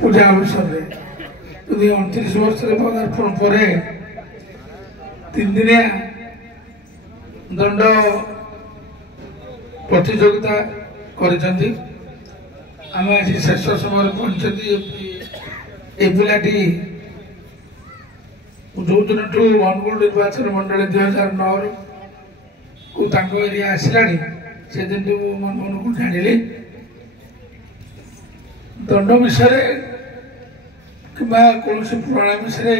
पूजा अवसर में यदि 29 वर्ष पदार्पण पर 3 दिनिया दंड प्रतियोगिता करिसेंती आम आज शेष समय पहुंचती ए पिलाटी जो दिन अनुगुल निर्वाचन मंडल 2009 को एरिया आसला से दिन मन मन को जानिली दंड विषय कि कौन पुराण विषय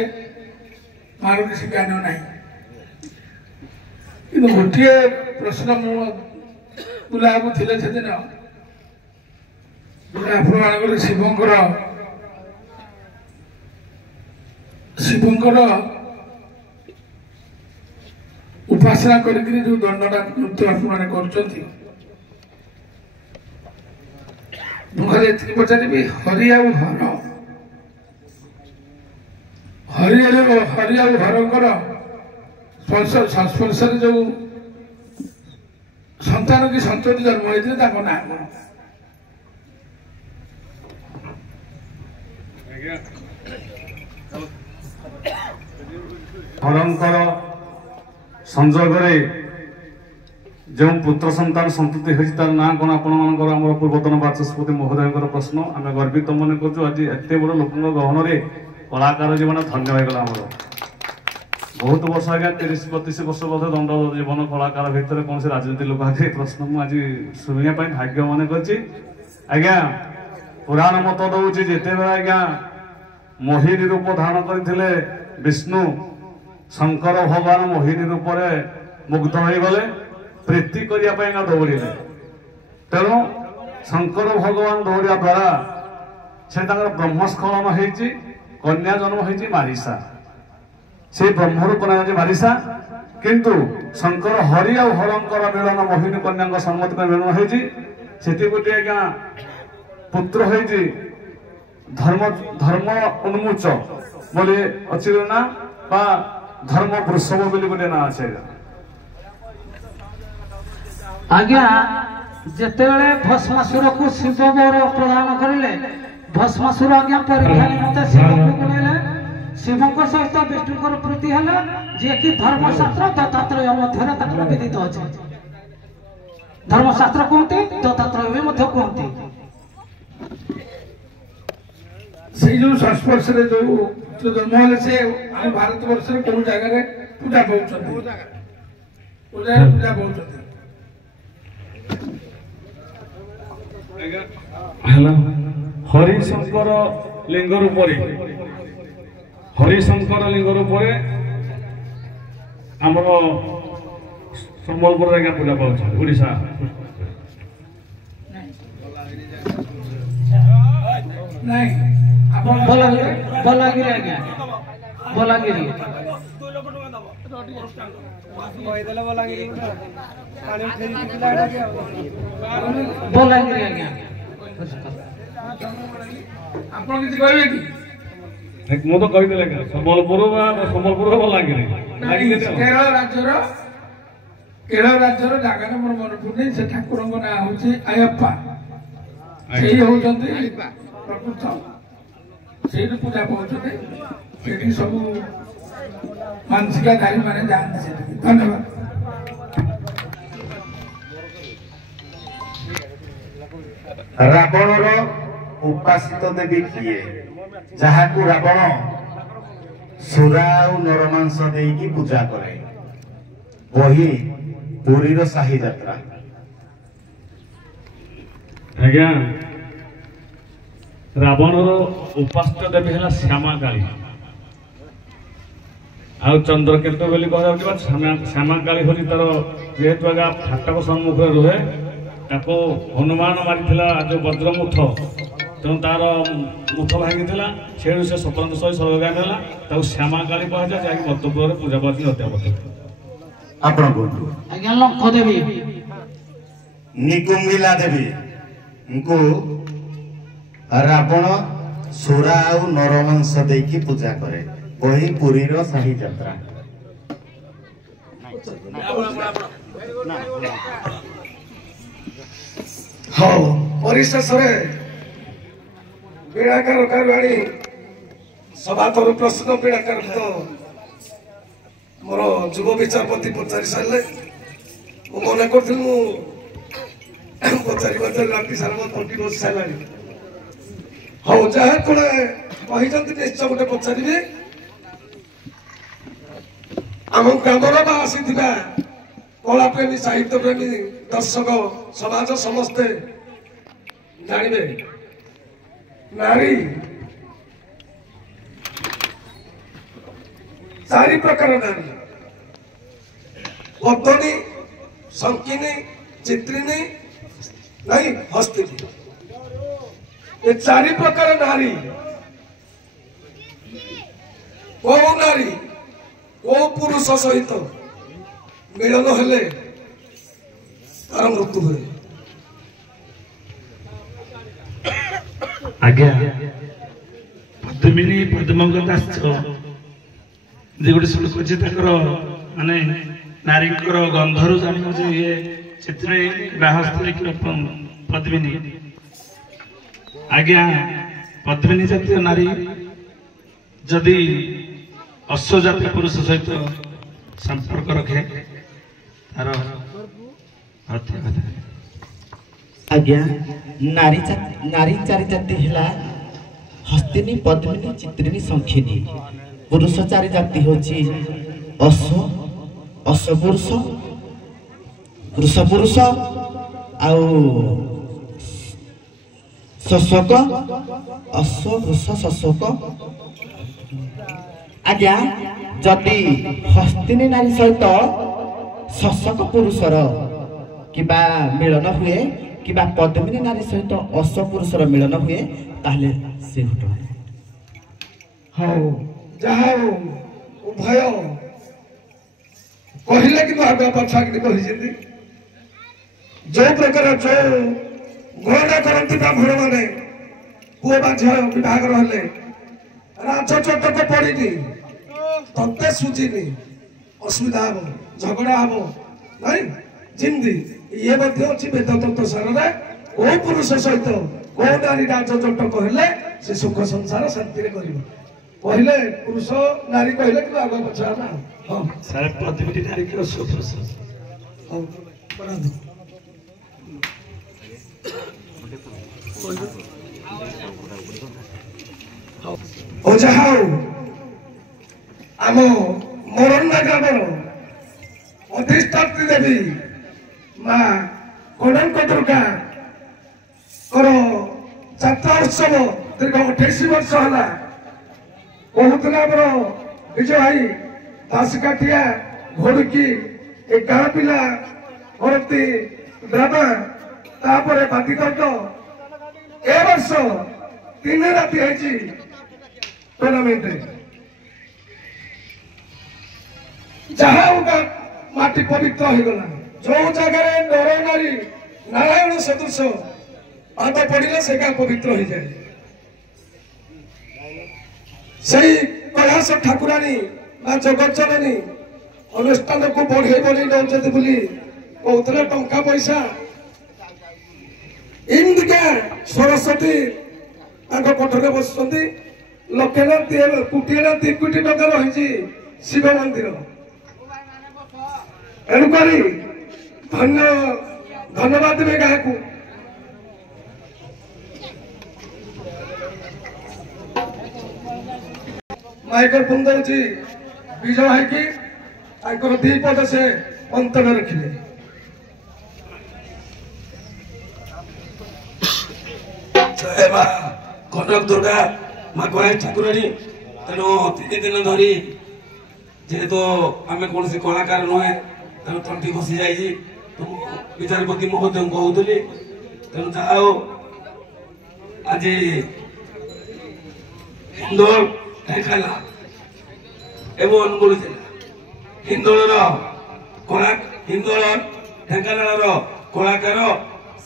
मार किसी ज्ञान ना कि गोटे प्रश्न बुलाक थे से दिन आप शिवंकर उपासना करी जो दंडटा नृत्य आप मुझे पचारि हरि आउ हर हरि आउ हरकर संस्पर्श जो संतान की संतति जन्म होते ना हरंकर संजोग जो पुत्र संतान संतति होती तार ना कौन आपर आम पूर्वतन बाचस्पति महोदय प्रश्न आम गर्वित मन कर आज एत बड़ लोक गहन कलाकार जीवन धन्य होगा आमर बहुत वर्ष आज्ञा 30-32 वर्ष बोध दंड जीवन कलाकार भितर कौन से राजनीति लोक आगे प्रश्न मुझे शुणा भाग्य मन कर पुराण मत दौर जिते आज्ञा मोहिनी रूप धारण करते विष्णु शंकर भगवान मोहिनी रूप मुग्ध हो गले प्रीति करने दौड़े तेणु शंकर भगवान दौड़ा द्वारा से ब्रह्मस्खलन होती कन्या जन्म होती मारिसा से ब्रह्म रूप ना मारिसा किंतु शंकर हरि आ हरंकर मिलन मोहिनी कन्या सम्मति मिलन होती से गोटे आज्ञा पुत्र होती धर्म धर्म उन्मोच बोले अच्छी ना बा धर्म वृषभ बोली गोटे ना अच्छे आज्ञा जिते भस्मासुर को शिव वर प्रदान करें भस्मासुर आज्ञा परीक्षा निमंते शिव को बुलाइले शिव सहित विष्णु प्रीति है जे कि धर्मशास्त्र दत्तात्रेय मध्य विदित अच्छे धर्मशास्त्र कहते दत्तात्रेय भी कहते से जो संस्पर्श जो जन्म से हम भारत वर्ष कौन जगह पूजा पाँच हरिशंकर लिंग रूप हरिशंकर लिंग रूप आमर संबलपुर आज्ञा पूजा पाँच ओडिशा बलागिरी आज्ञा बलागिरी बलागिरी आज्ञा आप कहे कि मु तो कही संबलपुर संबलपुर बलागिरी केरल राज्यर जगह मोर मन पड़े से ठाकुर ना हूँ अयप्पा से होती प्रकृत से पूजा पाँच सब मानसिकधारी मैंने जानते धन्यवाद रावण उपासित देवी किए जहाँ को रावण सुरा और नरमांस देकी पूजा करे वही पुरीर साही यात्रा आज्ञा रावणर उपासित देवी है श्यामा काली आ चंद्रकेतु बोली कह श्यामा काली हूँ तार जेहेतु आज्ञा फाटक सम्मुख रुहे ताको हनुमान मारी जो वज्रमुठ तेणु तार मुठ भांगी से स्वतंत्र सही सर्वज्ञान है श्यामा काली कह जाए जहाँकि मध्य पूजा पाठ लंक देवी निकुंभिला देवी उनको रावण सुरा और नरमांस देकी पूजा करे वही पुरीर साही यात्रा हाँ परिशेष बीड़ाकार कारवाणी सभा तर प्रश्न बीड़ाकार तो मोर युव विचारपति पचारि सारे मन कर पचार राति सारा मो तंटी बस सारा हाँ जहाँ कौन निश्चय गोटे पचारे आम ग्रामर बा आसी कला प्रेमी साहित्य प्रेमी दर्शक समाज समस्ते जानवे नारी चारि प्रकार नारी पद्मिनी शंकिनी चित्रिनी नहीं हस्तिनी ये चारि प्रकार नारी को नारी को पुरुष सहित मिलन हेले तार मृत्यु हुए आज्ञा पद्मिनी पद्मंग दास जे गोटे श्लोक अच्छे माने नारी गंधर जान जे ये चित्रे हस्ती पद्मिनी आज्ञा पद्मिनी जातीय नारी जदि अश्व जातीय पुरुष सहित संपर्क रखे तार हत्या कथा आज्ञा नारी चारि जाति है हस्तिनी पद्मिनी चित्रिनी शंखिनी पुरुष चारि जाति होची अश्व पुरुष पुरुष पुरुष आउ शशक अश्व पुरुष शशक आज्ञा जदि हस्तिनी नारी सहित शशक पुरुषर किबा मिलन हुए किबा पद्मिनी नारी सहित अश्व पुरुषर मिलन हुए ताहले से घटना हाँ जहाँ उभय कहले कि आगे पछा कि कही जो प्रकार जो गणना करती ब्राह्मण मैंने पुओ बा झील विभाग रहे राजचटक पड़ी तत्ते सुझीनी असुविधा हम झगड़ा हम नहीं जिंदी ये अच्छी वेद तत्व सारे को पुरुष सहित को नारी राजचट कहले से सुख संसार शांति कहले पुरुष नारी कहले कि आगे पछा हाँ सारे पद्मिनी नारी के पुरुष हाँ बना दो ओ जहाँ आम मरन्ना ग्रामर अधिष्ठात्री देवी माँ कोणंक दुर्गा जात्रा उत्सव दीर्घ 28 वर्ष है कहते आमर विजय भाई दासकाठिया घोड़की ए गाँ पिला करती ड्रामा तापर बादीदंड ए वर्ष 3 राति है टूर्नामेंट जहाँ माटी पवित्र हो गला जो जगह नर नारी नारायण सदृश पाद पड़े से गाँ पवित्र हो जाए से कैलाश ठाकुराणी जगत जननी अनुष्ठान को बढ़े बढ़े नौचती बोली कहते टंका पैसा इमतिका सरस्वती पठरे बस लक्षे ना 2 कोटी टका रही शिव मंदिर एणुक धन्यवाद देवे गाँ को माइक्रोफोन दौची विजय भाई की 2 पद से अंतर रखिले जय मां कनक दुर्गा माँ गणेश ठाकुराणी तेणु 3 दिन धरी जेहेतु आम कौन कलाकार नुहे तेणु तंटी बसी जाइए विचारपति महोदय कहूली तेणु जाओ आज हिंदोल ढेंकाला एवं अनुगुल जिला हिंदोल ढेंकानाल कलाकार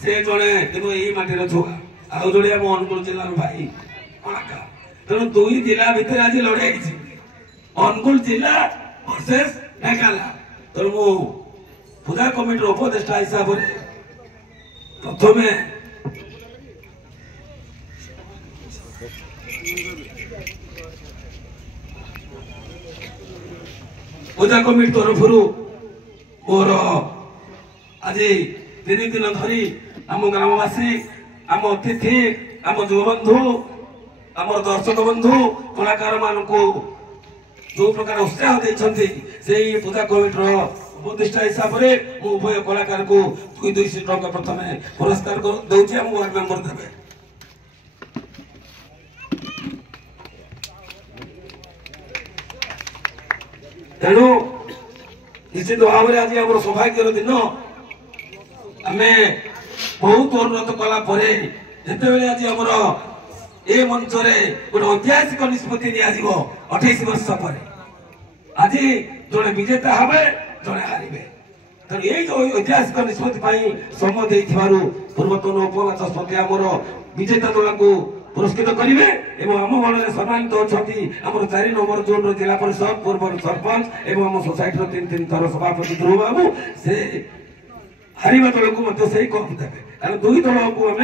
से जड़े तेणु यही माटीर छुआ आउ जोड़े आम अनुगुल जिलार भाई कलाकार तेणु 2 जिला भितर आज लड़ाई अनुगुल जिला वर्सेस ढेंकाला तेणु मु पूजा कमिटी उपदेष्टा हिसाब से प्रथम पूजा कमिटी तरफ मोर आज 3 दिन धरी आम ग्रामवासी आम अतिथि आम युव बंधु आम दर्शक बंधु कलाकार मान जो प्रकार उत्साह देते से पूजा कमिटर उपदेष्टा हिसाब से उभय कलाकार को 200 टंका प्रथम पुरस्कार दूसरी आम वार्ड मेंबर देवे। तेणु निश्चित भाव में आज आम सौभाग्यर दिन आम बहुत अनुरोध कला जिते आज आमर ए मंच गोटे ऐतिहासिक निष्पत्ति नियाजिबो 28 वर्ष पर आज जड़े विजेता हे जड़े हारे तेणु ये जो ऐतिहासिक निष्पत्ति श्रम दे पूर्वतन उपबाचस्पति आमर विजेता दल को पुरस्कृत करेंगे एवं आम बल सम्मानित अच्छी आम 4 नंबर जोन जिला परिषद पूर्व सरपंच एवं आम सोसाइटी 3 थर सभापति ध्रुव बाबू से हारिबा दल को से कप देवे कारण 2 दल को आम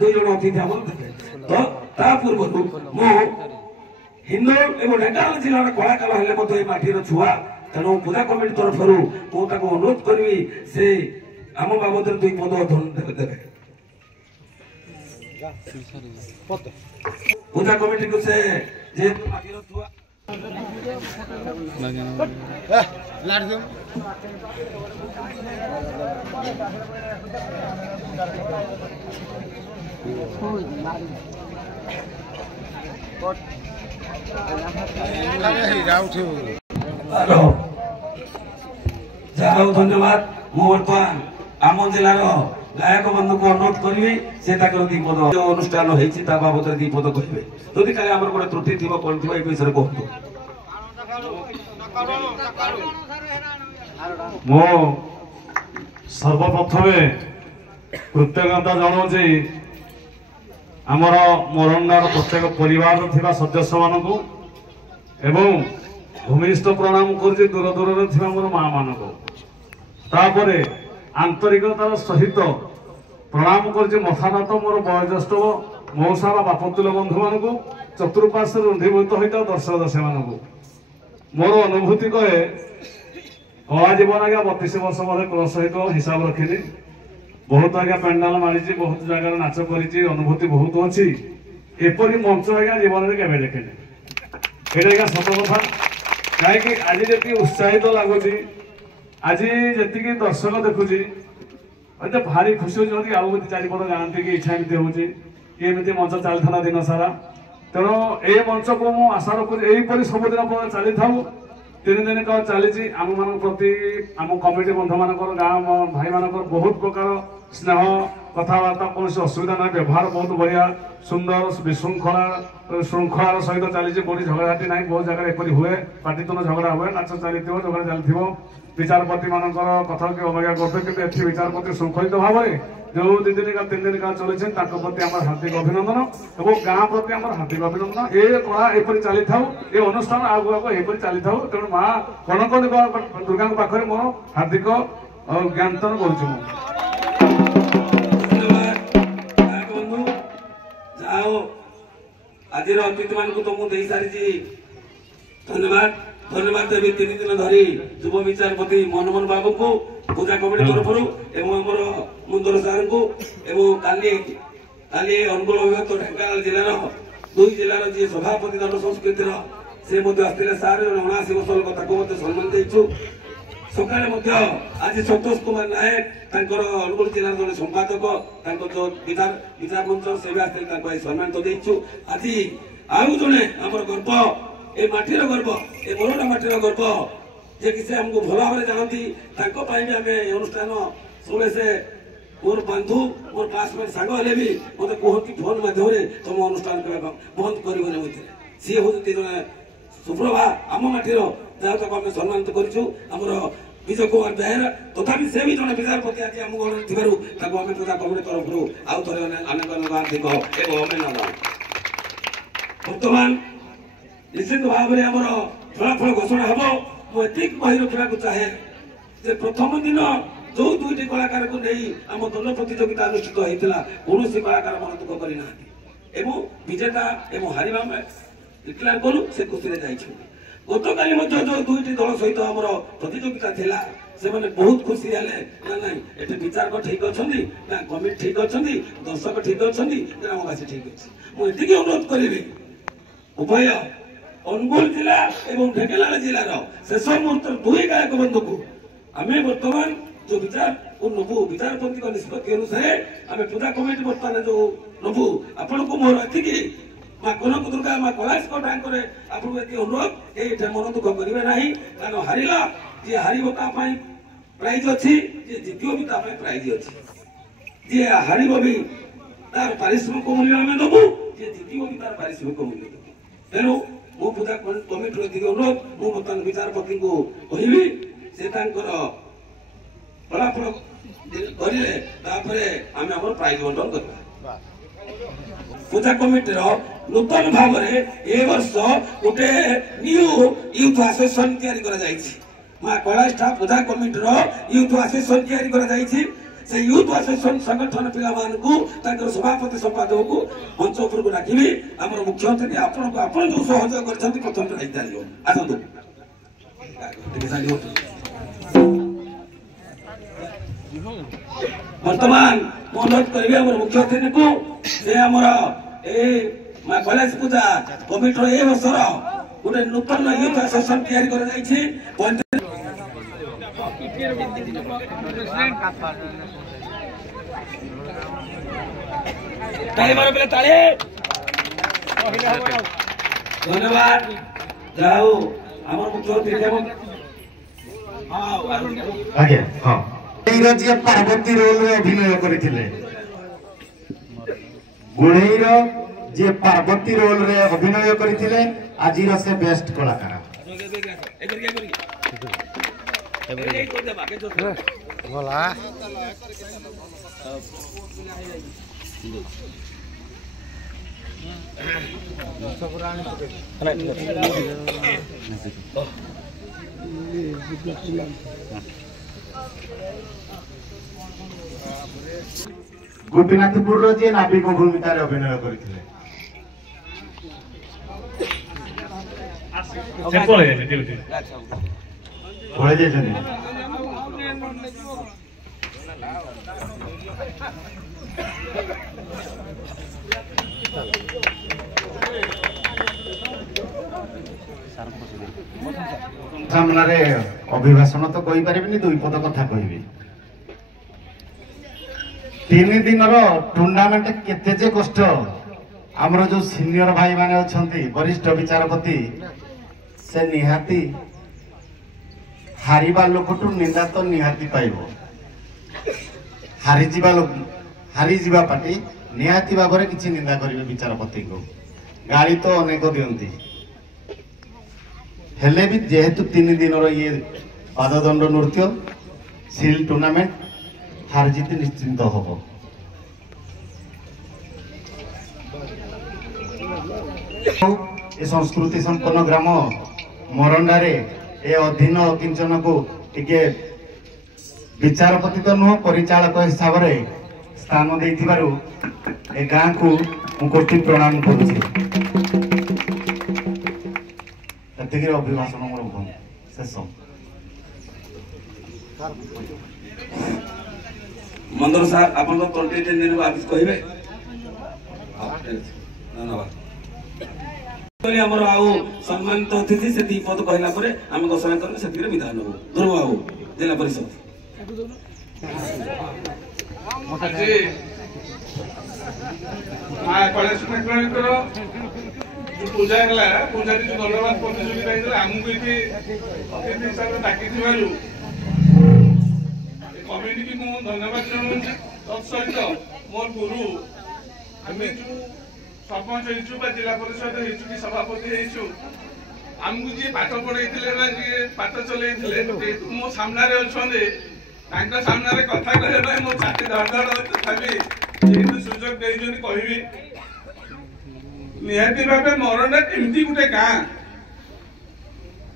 2 जन अतिथि आम देवे तो ता पूर्व मु हिंदोल एवं ढेंकानाल जिलार कलाकार हेले माटीर छुआ तेणु पूजा कमिटी तरफ मुझे अनुरोध करी से आम बाबद 2 पद देवे पूजा कमिटी को से जेहेतु माटीर छुआ जाओ धन्यवाद मु बर्तमान आम जिलार गायक बंधु को अनुरोध करी से 2 पद जो अनुष्ठान होती बाबद 2 पद कहे जदि काले आम गोटे त्रुटि थी कौन थी ये विषय कहतु मो सर्वप्रथमे कृतज्ञता जनाऊँगी आमर मोरंगार प्रत्येक परिवार थिबा सदस्य मानकु एवं भूमिस्थ प्रणाम कर दूर दूर थिबा मोर माँ मानकु तापरे आंतरिकतार सहित प्रणाम कर मथानाथ मोर वयोज्येष्ठ मौसा बापतुल बंधु मानकु चतुर्पार्श्व रुंधीभूत होता दर्शक दर्शक मानकु मोर अनुभूति कहे कला जीवन आज्ञा 32 वर्ष मध्य क्रोध सहित हिसाब रखिनी बहुत आज्ञा पेंडाल मारी बहुत जगह नाच कर अनुभूति बहुत अच्छी एपरी मंच आज्ञा जीवन में केवे देखे ये सत कथा कहीं आज जी उत्साहित लगुच आज जी दर्शक देखुची मतलब भारी खुशी होती आउ 4 पद जाती कि इच्छा एमती होती कि मंच चलता दिन सारा तेणु ये मंच को मुझे आशा रखुची यहीपरि सबुदिन चली था 3 दिन का चली आम मान प्रति आम कमिटी बंधु मान गाँव भाई मान बहुत प्रकार स्नेह कथबार्ता कौन असुविधा ना व्यवहार बहुत बढ़िया सुंदर विशृंखला श्रृंखलार सहित चली कौन झगड़ाटी ना बहुत जगह एपरी हुए पाटितुन झगड़ा हुए नाच चली झगड़ा चली विचारपति मान कथा की अवज्ञा करते कि विचारपति श्रृंखलित भाव में जो 2 दिन का 3 दिन का चलते प्रति आम हार्दिक अभिनंदन और गाँ प्रति आम हार्दिक अभिनंदन ये कला एपरी चली था ये अनुष्ठान आगु आगु एपरी चली था तेणु माँ कनक दुर्गा पाखे मोर हार्दिक ज्ञापन करुँ आज अतिथि मान तो मुझे सारी धन्यवाद धन्यवाद देवी 3 दिन धरी युव विचारपति मनमोहन बाबू को पूजा कमिटी तरफ एवं मुंदर सार को काली अनुगुल अभिभक्त ढेंकानाल जिलार 2 जिलार जी सभापति दल संस्कृतिर से आसते सार 79 वर्ष लोक सम्मान देचु सकाले आज संतोष कुमार नायक अनुगुल जिलार जड़े संपादक जो विचार मंच से भी आसते सम्मान तो देचु आज आउ जड़े आम गर्व ए माटीर गर्व ए मोरडा माटीर गर्व जे कि से हमको भल भाव जानती भी आम अनुष्ठान सब से मोर बंधु मोर क्लासमेट सांग हेले भी मत कहती फोन माध्यम तुम अनुष्ठान बंद कर सी हूँ जड़े सुप्रभा आम माटीर जहाँ तक आम सम्मानित कर विजय कुमार बेहेरा तथापि से भी जड़े विचारपति आज आम घर थी आम पूजा कमिटी तरफ आउ थे अनेक हार्दिक एवं अभिनंदन बर्तमान निश्चित भाव में आम फलाफल घोषणा हम मुझे कही रखा चाहे जे प्रथम दिन जो 2टी कलाकार को नहीं आम दल प्रतियोगिता अनुष्ठित होता कौन कलाकार मन दुख करना এবং বিজেতা এবং হারিবা ଆମେ ডিক্লেয়ার କଲୁ ସେ ଖୁସିରେ ଯାଇଛନ୍ତି। ଗତକାଲି ମଧ୍ୟ ଯୋଉ ଦୁଇଟି ଦଳ ସହିତ ଆମର ପ୍ରତିଯୋଗିତା ଥିଲା ସେମାନେ ବହୁତ ଖୁସି ହେଲେ ନା ନାଇଁ ଏଠି ବିଚାରକ ଠିକ ଅଛନ୍ତି ନା କମିଟି ଠିକ ଅଛନ୍ତି ଦର୍ଶକ ଠିକ ଅଛନ୍ତି ଗ୍ରାମବାସୀ ଠିକ ଅଛି। ମୁଁ ଏତିକି ଅନୁରୋଧ କରିବି ଉଭୟ ଅନୁଗୁଳ ଜିଲ୍ଲା ଏବଂ ଢେଙ୍କାନାଳ ଜିଲ୍ଲାର ଶେଷ ମୁହୂର୍ତ୍ତର ଦୁଇ ଗାୟକ ବନ୍ଧୁକୁ ଆମେ ବର୍ତ୍ତମାନ ଯୋଉ ବିଚାରକୁ ନବୁ ବିଚାରପତିଙ୍କ ନିଷ୍ପତ୍ତି ଅନୁସାରେ ଆମେ ପୂଜା କମିଟି ବର୍ତ୍ତମାନ ଯୋଉ ନବୁ ଆପଣଙ୍କୁ ମୋର ଏତିକି ମା କନକ ଦୁର୍ଗା ମା କୈଳାସଙ୍କ ଡାକରେ ଆପଣଙ୍କୁ ଏତିକି ଅନୁରୋଧ ଏଇଟା ମନ ଦୁଃଖ କରିବେ ନାହିଁ କାରଣ ହାରିଲା ଯିଏ ହାରିବ ତା ପାଇଁ ପ୍ରାଇଜ ଅଛି ଯିଏ ଜିତିବ ବି ତା ପାଇଁ ପ୍ରାଇଜ ଅଛି। ଯିଏ ହାରିବ ବି ତାର ପାରିଶ୍ରମିକ ମୂଲ୍ୟ ଆମେ ଦେବୁ ଯିଏ ଜିତିବ ବି ତାର ପାରିଶ୍ରମିକ ମୂଲ୍ୟ ଦେବୁ। ତେଣୁ ମୁଁ ପୂଜା କମିଟିର ଏତିକି ଅନୁରୋଧ ମୁଁ ବର୍ତ୍ତମାନ ବିଚାରପତିଙ୍କୁ କହିବି ସେ ତାଙ୍କର ଫଳାଫଳ କରିଲେ ତାପରେ ଆମେ ଆମର ପ୍ରାଇଜ ବଣ୍ଟନ କରିବା। ପୂଜା କମିଟିର ନୂତନ ଭାବରେ ଏ ବର୍ଷ ଗୋଟେ ନ୍ୟୁ ୟୁଥ ଆସୋସିଏସନ ତିଆରି କରାଯାଇଛି। ମା କୈଳାସ ପୂଜା କମିଟିର ୟୁଥ ଆସୋସିଏସନ ତିଆରି କରାଯାଇଛି। ସେ ୟୁଥ ଆସୋସିଏସନ ସଂଗଠନ ପିଲାମାନଙ୍କୁ ତାଙ୍କର ସଭାପତି ସମ୍ପାଦକଙ୍କୁ ମଞ୍ଚ ଉପରକୁ ଡାକିବି। ଆମର ମୁଖ୍ୟ ଅତିଥି ଆପଣଙ୍କୁ ଆପଣ ଯୋଉ ସହଯୋଗ କରିଛନ୍ତି ପ୍ରଥମେ ଦାୟିତ୍ୱ ଆସନ୍ତୁ। ବର୍ତ୍ତମାନ ମୁଁ ଅନୁରୋଧ କରିବି ଆମର ମୁଖ୍ୟ ଅତିଥିକୁ ସେ ଆମର ଏ ମା କୈଳାସ ପୂଜା କମିଟିର ଏ ବର୍ଷର ଗୋଟେ ନୂତନ ୟୁଥ ଆସୋସିଏସନ ତିଆରି କରାଯାଇଛି। ଧନ୍ୟବାଦ ଯାହା ହଉ ଆମର ମୁଖ୍ୟ ଅତିଥି ଆଜ୍ଞା ହଁ ଯିଏ ପାର୍ବତୀ ରୋଲରେ ଅଭିନୟ କରିଥିଲେ ଗୁଣେଇର ଯିଏ ପାର୍ବତୀ ରୋଲରେ ଅଭିନୟ କରିଥିଲେ ଆଜିର ସେ ବେଷ୍ଟ କଳାକାର। ଗୋପୀନାଥପୁରର ଯିଏ ନାବିକ ଭୂମିକାରେ ଅଭିନୟ କରିଥିଲେ ପଳେଇ ଯାଇଛନ୍ତି। ସାମ୍ନାରେ ଅଭିଭାଷଣ ତ କହିପାରିବିନି ଦୁଇ ପଦ କଥା କହିବି। 3 ଦିନର ଟୁର୍ଣ୍ଣାମେଣ୍ଟ କେତେ ଯେ କଷ୍ଟ ଆମର ଯୋଉ ସିନିୟର ଭାଇ ମାନେ ଅଛନ୍ତି ବରିଷ୍ଠ ବିଚାରପତି ସେ ନିହାତି ହାରିବା ଲୋକଠୁ ନିନ୍ଦା ତ ନିହାତି ପାଇବ। ହାରିଯିବା ପାର୍ଟି ନିହାତି ଭାବରେ କିଛି ନିନ୍ଦା କରିବେ ବିଚାରପତିଙ୍କୁ ଗାଳି ତ ଅନେକ ଦିଅନ୍ତି ହେଲେ ବି ଯେହେତୁ 3 ଦିନର ଇଏ ପାଦଦଣ୍ଡ ନୃତ୍ୟ ସିଲ୍ ଟୁର୍ଣ୍ଣାମେଣ୍ଟ ହାରଜିତ ନିଶ୍ଚିନ୍ତ ହବ। ଏ ସଂସ୍କୃତି ସମ୍ପନ୍ନ ଗ୍ରାମ ମରଣ୍ଡାରେ ଏ ଅଧୀନ କିଞ୍ଚନକୁ ଟିକେ ବିଚାରପତି ତ ନୁହଁ ପରିଚାଳକ ହିସାବରେ ସ୍ଥାନ ଦେଇଥିବାରୁ ଏ ଗାଁକୁ ମୁଁ କୋଟି ପ୍ରଣାମ କରୁଛି। ଏତିକିରେ ଅଭିଭାଷଣ ମୋର ଶେଷ। ମନ୍ଦର ସାର୍ ଆପଣଙ୍କ 23 ଦିନ ବାବିଶ କହିବେ। ଧନ୍ୟବାଦ। ଆମର ଆଉ ସମ୍ମାନିତ ଅତିଥି ସେ ଦି ପଦ କହିଲା ପରେ ଆମେ ଘୋଷଣା କରିବୁ ସେତିକିରେ ବିଦାୟ ନେବୁ। ଧ୍ରୁବ ବାବୁ ଜିଲ୍ଲା ପରିଷଦ। ପୂଜା ହେଲା ପୂଜାରେ ଯୋଉ ଧନ୍ୟବାଦ ପ୍ରତିଯୋଗିତା ହେଇଥିଲା ଆମକୁ ଏଠି ଅତିଥି ହିସାବରେ ଡାକିଥିବାରୁ କମିଟିକି ମୁଁ ଧନ୍ୟବାଦ ଜଣାଉଛି। ତତ୍ସହିତ ମୋର ଗୁରୁ ଆମେ ଯୋଉ ସରପଞ୍ଚ ହେଇଛୁ ବା ଜିଲ୍ଲା ପରିଷଦ ହେଇଛୁ କି ସଭାପତି ହେଇଛୁ ଆମକୁ ଯିଏ ପାଠ ପଢେଇଥିଲେ ବା ଯିଏ ପାଠ ଚଲେଇଥିଲେ ମୋ ସାମ୍ନାରେ ଅଛନ୍ତି ତାଙ୍କ ସାମ୍ନାରେ କଥା କହିବା ପାଇଁ ମୋ ଛାତି ଧଡ଼ ତଥାପି ଯେହେତୁ ସୁଯୋଗ ଦେଇଛନ୍ତି କହିବି। ନିହାତି ଭାବେ ମରଣ୍ଡା ଏମିତି ଗୋଟେ ଗାଁ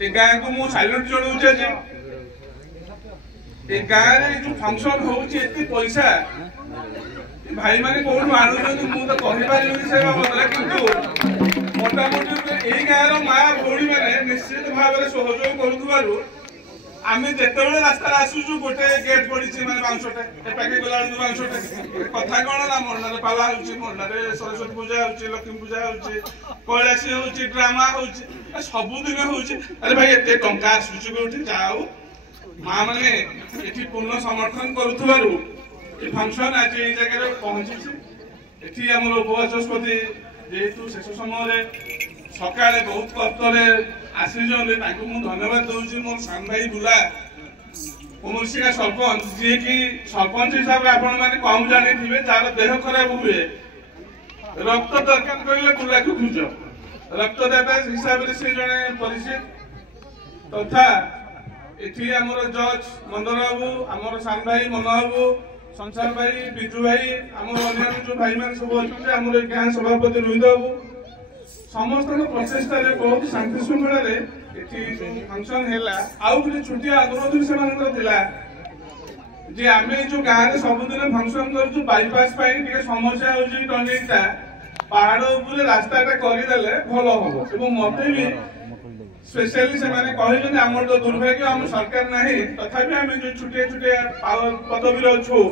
ଏ ଗାଁକୁ ମୁଁ ସାଲ୍ୟୁଟ ଜଣାଉଛି। ଆଜି ଏ ଗାଁରେ ଯୋଉ ଫଙ୍କସନ ହଉଛି ଏତେ ପଇସା भाई मैंने कौन आनुछंती मु तो कहि पारिबि से बाबदरे किंतु मोटामोटी एई गाँव माँ भौणी मैंने निश्चित भाव में सहयोग करुथुबारु आमे जेतेबेले रास्ता आसुचु गोटे गेट पड़िछि माने बाउंसटे ए पाके गला बाउंसटे कथा कोन ना मोरनारे पाला होउछि मोरनारे सरस्वती पूजा होउछि लक्ष्मी पूजा होउछि कैलासी होउछि ड्रामा होउछि सब दिन होउछि अरे भाई एते टंका आसुचु कोठी जाऊ मां माने एठी पूर्ण समर्थन करुथुबारु ए फंक्शन आज ए जगह रे पहुंचिछि एठी हमर उपवाचस्पति जेतु शेष समय रे सकाळे बहुत कष्टरे आसीजन ताकू धन्यवाद दूसरी मोर सान भाई बुला उमरसिंगा सरपंच जी की सरपंच हिसाब से आपण मैंने कम जानी थे जार देह खराब हुए रक्त दरकार कहले बुला को खोज रक्तदाता हिसाब से जड़े परिचित तथा एठी आमर जज मंदर बाबू आमर सान भाई मन बाबू संसार भाई बिजू भाई आम अन्य जो भाई मैंने सब अच्छे आम गाँ सभापति रोहित बाबू समस्त प्रचेषा बहुत शांति श्रृंखला फंक्शन है आउ गोटे छुटिया अनुरोध से आम जो गाँव में सबुदिन फंक्शन कर बाईपास समस्या हो टर्निंगटा पहाड़ उपर रास्ताटा करदे भल हम मत भी स्पेशली से कहते आम तो दुर्भाग्य आम सरकार ना तथापि आम जो छुटिया छुटिया पदवी अच्छु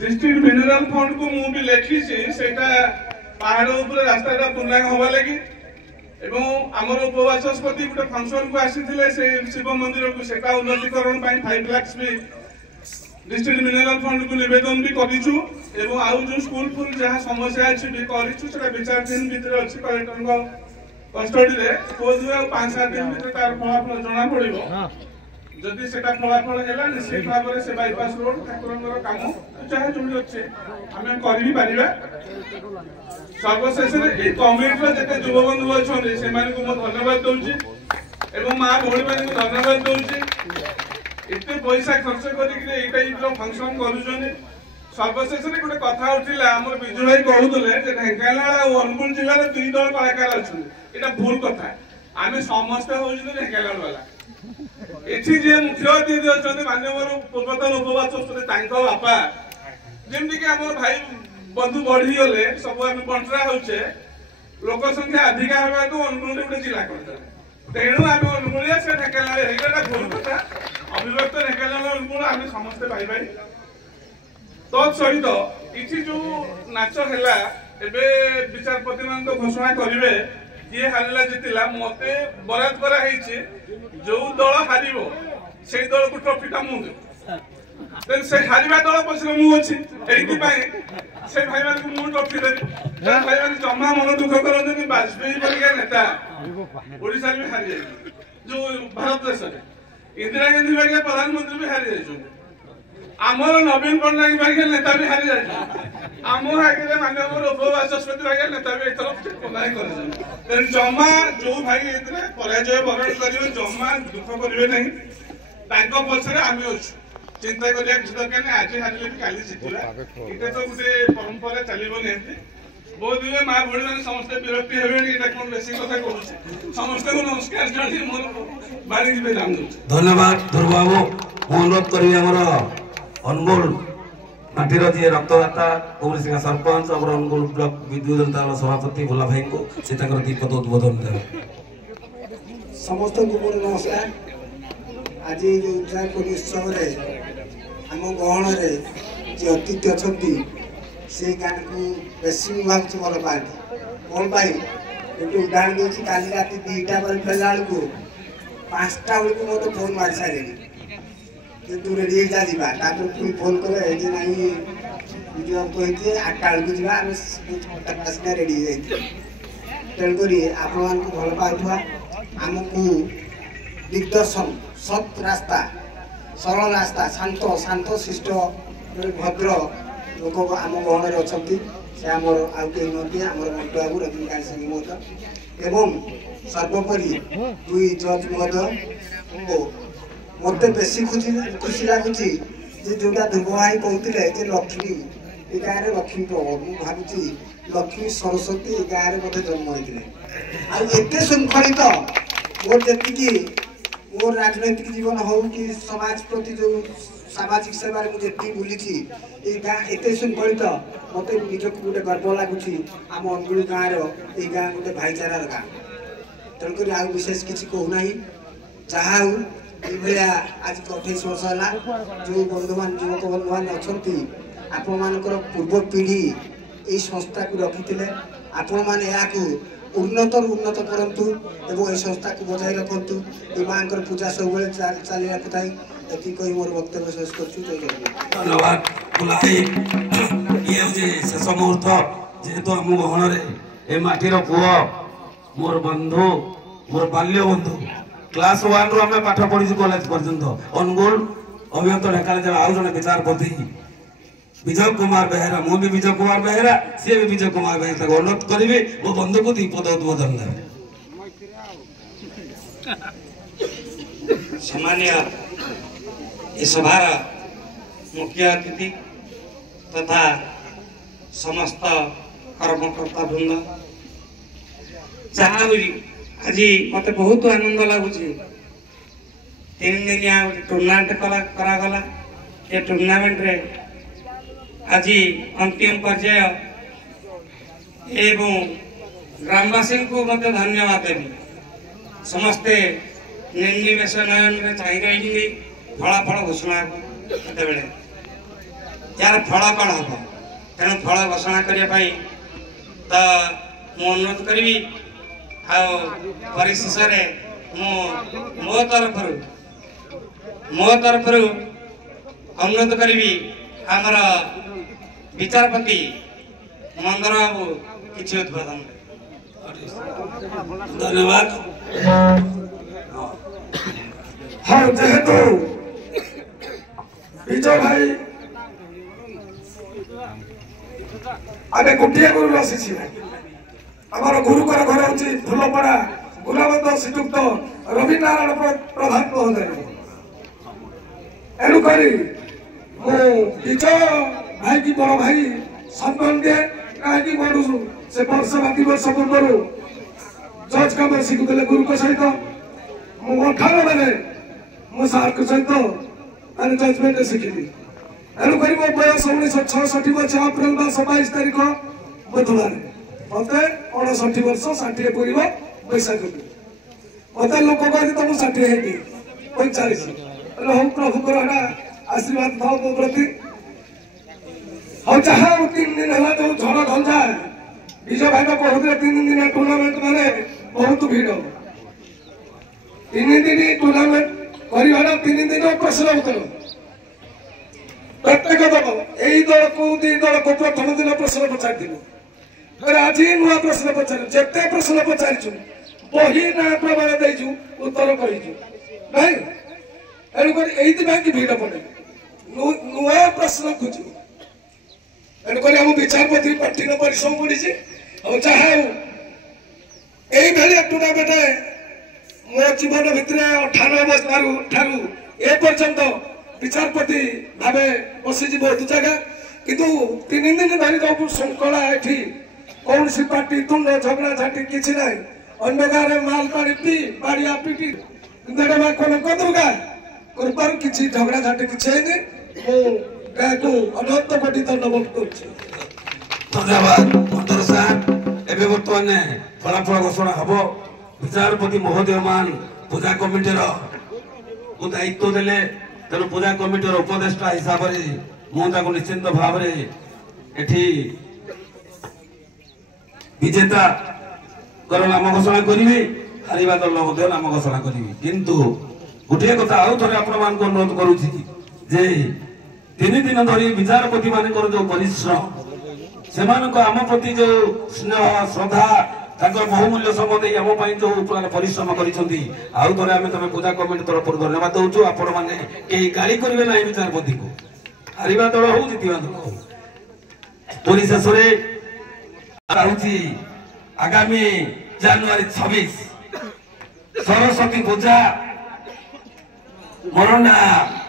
डिस्ट्रिक्ट मिनरल फंड को मुझे लिखी पहाड़ उपर रास्ता पूर्णांग हवा लगी आमर उपवाचस्पति गोटे फंक्शन को आसी शिव मंदिर को सेटा उन्नतीकरण 5 लाख भी डिस्ट्रिक्ट मिनरल फंड को निवेदन भी करूँ आउ जो स्कूल फुल जहाँ समस्या अच्छी भी कर विचाराधीन भितर अच्छी कलेक्टर कस्टडी रे बोध 5-7 दिन भीतर तार फलाफल जना पड़ो जदि सेटा फलाफल है निश्चित भाव में से बाईपास रोड ठाकुर काम जहाँ जो अच्छे आम कर सर्वशेष कमिटी जिते युव बंधु अच्छा से धन्यवाद दूसरी माँ भौणी मान धन्यवाद दूसरी एत पैसा खर्च कर फंक्शन कर सर्वशेष गोटे कथा उठा आम बिजू भाई कहते ढेंकानाल और अनुगुल जिले में 2 दल कलाकार अच्छा यहाँ भूल कथा आम समस्ते हूँ ढेंकानाल वाला एठी जे मुख्य अतिथि अच्छा माननीय पूर्वतन उपवाचस्पति बापा जमी कि आम भाई बंधु बढ़ी गले सब आम बंटरा होचे लोक संख्या अधिका होगा तो अनुगुल गोटे जिला कर तेणु आम अनुगुलिया से ढेंकानाल भूल कथा अभिव्यक्त ढेंकानाल अनुगुल आम समस्ते भाई भाई तत्सहित इठी जो नाच है विचारपति मान घोषणा करेंगे किए हारिला जीतिला मत बराद कराई जो दल हार से दल को ट्रफीटा मुझे से हारिबा दल पछरे मु अच्छी से भाई मान को ट्रफी देवी भाई मान जमा मन दुख करते वाजपेयी परिका नेता ओडिशा भी हारी जाए जो भारत देश इंदिरा गांधी भाई प्रधानमंत्री भी हारी जाए आमर नवीन पट्टनायक भाई नेता भी हारी जाए आम आगे माननीय उपवाचस्पति भाई नेता भी एक जमा जो भाई पराजय बरण करेंगे जमा दुख करेंगे नहीं पछरे आम अच्छु चिंता करिया किसी दरकार नहीं आज हारिले भी काली जितला ये तो गोटे परंपरा चलो निहती बहुत हुए माँ भौणी मैंने समस्ते विरक्ति हे कौन बेस कथा कहूँ समस्त को नमस्कार जन मोर बारी नाम दूँ धन्यवाद ध्रुव बाबू अनुरोध करी अनुगुल माटीर जी रक्तदाता उमरसिंगा सरपंच और अनुगुल ब्लॉक विद्युत जनता दल सभापति भोला भाई को से दीपद उद्बोधन देवे समस्त को मोर नमस्कार आज जो उत्सव उत्सव आम गहन जे अतिथि अच्छा से गान को बेस भाव भल पाती कौन पाई एक उदाहरण दूसरी काली रात 2टा बजे फेरला बेलू 5टा बेलू मत फोन मारी सारे तू रेडी जा पुणी फोन कले नहीं कही 8टा बेलू जा रेडी तेणुक आपण भल पाउवा आमको दिग्दर्शन सत रास्ता सरल रास्ता शांत शांत शिष्ट भद्र लोक आम गहन अच्छा से आमर आउ कहीं नुहति आमर मंटू बाबू रजनीकांत सिंह महोदय एवं सर्वोपरि 2 जज महोदय मत बेस खुशी लगुच जोटा ध्रुव भाई कहते लक्ष्मी ये गाँव में लक्ष्मी प्रभु मुझे भावी लक्ष्मी सरस्वती ये गाँव में मत जन्म होते आते श्रृंखलित मोर जी मोर राजनैतिक जीवन हो कि समाज प्रति जो सामाजिक सेवार मुझे बुली गाँ एत श्रृंखलित मत निजक गोटे गर्व लगुच आम अनुगुल गाँव ये गाँ गोटे भाईचारार गाँ तेणुक आ विशेष किसी कहूना जहाँ हूँ ये आज 28 वर्ष है जो बंधु मान युवक बंधु मान अच्छा आपण मानकर पूर्व पीढ़ी ये संस्था को रखी आपण मैंने उन्नत उन्नत करतु एवं ये संस्था को बजाय रखु ये माँ पूजा सब चली रखुई ये कही मोर वक्तव्य शेष कर धन्यवाद ये हूँ शेष मुहूर्त जेहेतु आम गहन ए माटीर पुओ मोर बंधु मोर बाल्य बंधु क्लास 1 रु आम पाठ पढ़ी कॉलेज पर्यंत अनुगुल अभियंत ढेका जिला आउ जन विचारपति विजय कुमार बेहेरा मु भी विजय कुमार बेहेरा सी भी विजय कुमार बेहेरा अनुरोध करी मो बंधु को 2 पद उद्बोधन देवे सम्मानीय ये सभार मुख्य अतिथि तथा समस्त कर्मकर्ता वृंद जहाँ आज मत बहुत आनंद लगुच 3 दिनिया टूर्नामेंट करागला ये टूर्नामेंट रे आज अंतिम पर्याय एवं ग्रामवासी को मत धन्यवाद देवी समस्ते निर्निवेश नयन में चाह रही फलाफल घोषणा केतबेले यार फल कौन हम तेणु फल घोषणा करने तो मु अनुरोध करी परिशेष मो तरफ अनुरोध करी आमर विचारपति मंदर बाबू किसी उद्बोधन धन्यवाद हाँ जेहेतु विजय भाई आगे गोटे गुरु आसी आमर गुरुकर घर हूँ फुलपड़ा गुलाबंद श्रीजुक्त रविनारायण प्रधान महोदय एणुक विजय भाई की बड़ भाई सम्मान दिए कहीं बड़ू से वर्ष बा 2 वर्ष पूर्व जज कम शिखुले गुरु सहित मुझे 18 बेले मो सार सहित मैंने जजमेंट शिखिली एणुक मो बयस 1966 वर्ष अप्रैल मास 22 तारीख बुधवार मत 59 वर्ष 60 पूर्व बैशाख मत लोक कहते तुम 60 है 45 हम प्रभु आशीर्वाद था मो प्रति हाँ जहाँ 3 दिन है जो झड़ झंझा विजय भाई तो कहते 3 दिन टूर्नामेंट माने बहुत भीड़ 3 दिन टूर्नामेंट कर 3 दिन प्रश्न उत्तर प्रत्येक दल यही दल को 2 दल को प्रथम दिन प्रश्न पचारि फिर आज नुआ प्रश्न पचार जिते प्रश्न पचारिचु बही ना प्रमाण देचु उत्तर कहीचु नहीं एणुक ये भीड़ पड़े नुआ प्रश्न खोजु एणुक आम विचारपति कठिन परिश्रम पड़ी जहाँ यही टूर्नामेंट मो जीवन भितर 98 ठारू ए पर्यंत विचारपति भाव बसी बहुत जगह किंतु 3 दिन धरी जो श्रृंखला ये कौन सी पार्टी तुंड झगड़ा झाटी किसी ना अन्य गाँव में माल पानी पी बाड़िया पिटी कनक दुर्गा कृपार किसी झगड़ा झाटी किसी है गाँव को अनंत कोटि धन्यवाद धन्यवाद मंदर साहब एवं बर्तमान फलाफल घोषणा हम विचारपति महोदय मान पूजा कमिटर को दायित्व देले तेणु पूजा कमिटर उपदेष्टा हिसाब से मुझे निश्चिंत भाव एठी विजेता नाम घोषणा करी हारिबा दल नाम घोषणा करी किंतु गोटे कथा आउ थे आपण मान अनुरोध करुछि जे 3 दिन धरी विचारपति मान जो परिश्रम से आम प्रति जो स्नेह श्रद्धा बहुमूल्य समय आम जो परिश्रम करें आउ थे आम तुम पूजा कमिटी तरफ धन्यवाद दौचु आपण मैंने कहीं गाड़ी करेंगे ना विचारपति को हारिबा दल हो जितवा दल हो परिशेष आगामी जानुआरी 26 सरस्वती पूजा मोरना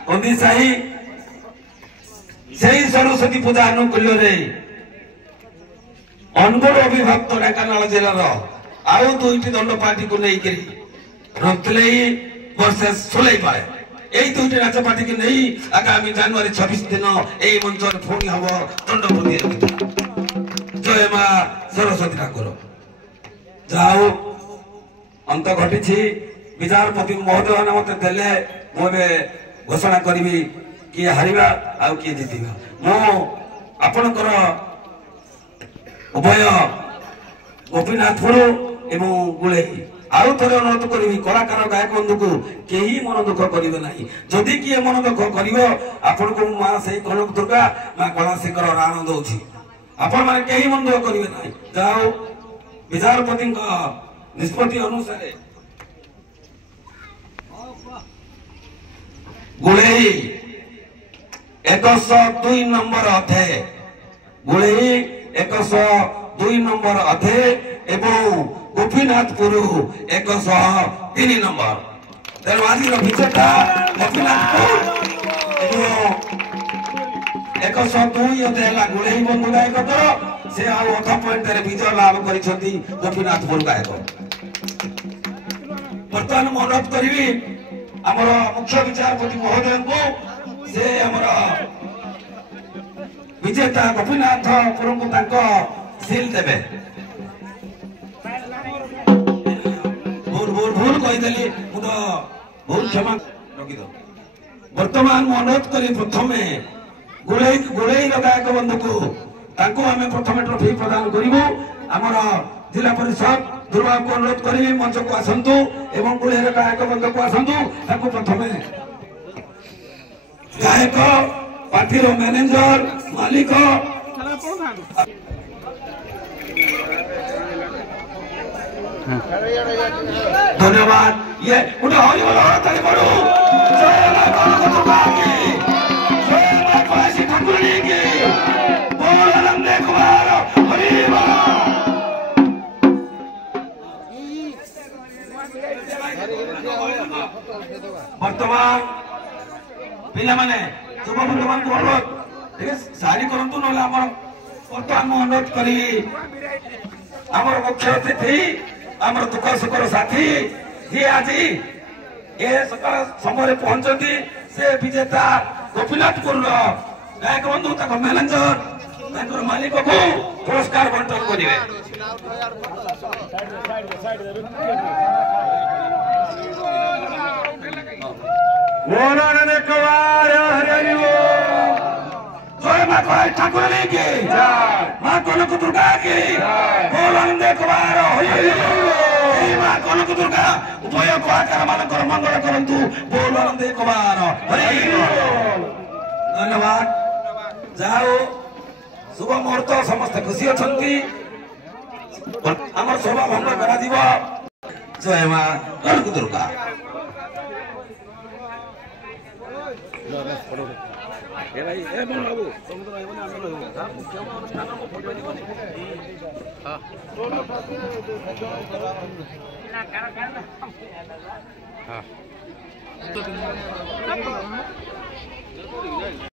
कंदीसाही से सरस्वती पूजा आनुकूल्य अनुगुल अभिभक्त ढेंकानाल जिलार आउ 2टी दंड पार्टी को लेकर रखले वर्सेस सुलैपाले এই দুইটি রাজ্য পার্টিকে নেই আগামী জানুয়ারি 26 দিন এই মঞ্চরে পুଣି হব দণ্ড প্রতিযোগিতা। জয় মা ସରସ୍ୱତୀ ଠାକୁର। ଯାଉ ଅନ୍ତ ଘଟିଛି ବିଚାରପତି ମହୋଦୟମାନେ ମତେ ଦେଲେ ମୁଁ ଏବେ ଘୋଷଣା କରିବି କିଏ ହାରିବା ଆଉ କିଏ ଜିତିବା। ମୁଁ ଆପଣଙ୍କର ଉଭୟ ଗୋପୀନାଥପୁର ଏବଂ ଗୁଳେଇ ଆଉ ଥରେ ଅନୁରୋଧ କରିବି କଳାକାର ଗାୟକ ବନ୍ଧୁକୁ କେହି ମନ ଦୁଃଖ କରିବେ ନାହିଁ। ଯଦି କିଏ ମନ ଦୁଃଖ କରିବ ଆପଣଙ୍କୁ ମା ସେଇ କନକ ଦୁର୍ଗା ମା କଳାସିଂହର ରାଣ ଦଉଛି। ଆପଣମାନେ କେହି ମନ ଦୁଃଖ କରିବେ ନାହିଁ। ଯାଉ ବିଚାରପତିଙ୍କ ନିଷ୍ପତ୍ତି ଅନୁସାରେ ଗୁଳେଇ 102 ନମ୍ବର ଅଧେ ଗୁଳେଇ 102 ନମ୍ବର ଅଧେ ଏବଂ ଗୋପୀନାଥପୁର 103 ନମ୍ବର। ତେଣୁ ଆଜିର ବିଜେତା ଗୋପୀନାଥପୁର ଏବଂ 102 ଅଧେ ହେଲା ଗୁଳେଇ ବନ୍ଧୁ ଗାୟକ ଦଳ। ସେ ଆଉ ଅଧ ପଏଣ୍ଟରେ ବିଜୟ ଲାଭ କରିଛନ୍ତି ଗୋପୀନାଥପୁର ଗାୟକ। ବର୍ତ୍ତମାନ ମୁଁ ଅନୁରୋଧ କରିବି ଆମର ମୁଖ୍ୟ ବିଚାରପତି ମହୋଦୟଙ୍କୁ ସେ ଆମର ବିଜେତା ଗୋପୀନାଥପୁରଙ୍କୁ ତାଙ୍କ ସିଲ୍ ଦେବେ। ଭୁଲ କହିଦେଲି ମୁଁ ତ ବହୁତ କ୍ଷମା ରଖିଦ। ବର୍ତ୍ତମାନ ମୁଁ ଅନୁରୋଧ କରି ପ୍ରଥମେ ଗୁଳେଇର ଗାୟକ ବନ୍ଧୁକୁ ତାଙ୍କୁ ଆମେ ପ୍ରଥମେ ଟ୍ରଫି ପ୍ରଦାନ କରିବୁ। ଆମର ଜିଲ୍ଲା ପରିଷଦ ଧ୍ରୁବକୁ ଅନୁରୋଧ କରିବି ମଞ୍ଚକୁ ଆସନ୍ତୁ ଏବଂ ଗୁଳେଇର ଗାୟକ ବନ୍ଧୁକୁ ଆସନ୍ତୁ। ତାଙ୍କୁ ପ୍ରଥମେ ଗାୟକ ପାର୍ଟିର ମ୍ୟାନେଜର ମାଲିକ धन्यवाद। ये उन्हें हरी बोलो ताली बड़ो जय मां कनक दुर्गा की जय मां काशी ठाकुरानी की बोल आनंद कुमार हरि बोल। वर्तमान पिला माने युवा बंधु मान को अनुरोध ठीक है सारी करंतु नले हमर वर्तमान में अनुरोध करी हमर मुख्य अतिथि आमर दुख सुखर साथी जी आज ए सकाळ समय पहुंचती से विजेता गोपीनाथपुर गायक बंधु तक मैनेजर मालिक को पुरस्कार बंटन करेंगे। जय मां काली ठाकुरानी की मां कनक दुर्गा की बोल आनंद कुमार मां कनक दुर्गा उभय कलाकार मानकर मंगल करंतु बोल आनंद कुमार हरि धन्यवाद। जाओ शुभ मुहूर्त समस्त खुशी अछंती हमर शोभा भंग करा दिबो। जय मां कनक दुर्गा। ए भाई ए बन बाबू समुद्र भाई बने आंदोलन होगा मुख्य अनुष्ठान को फोटो दिबो हां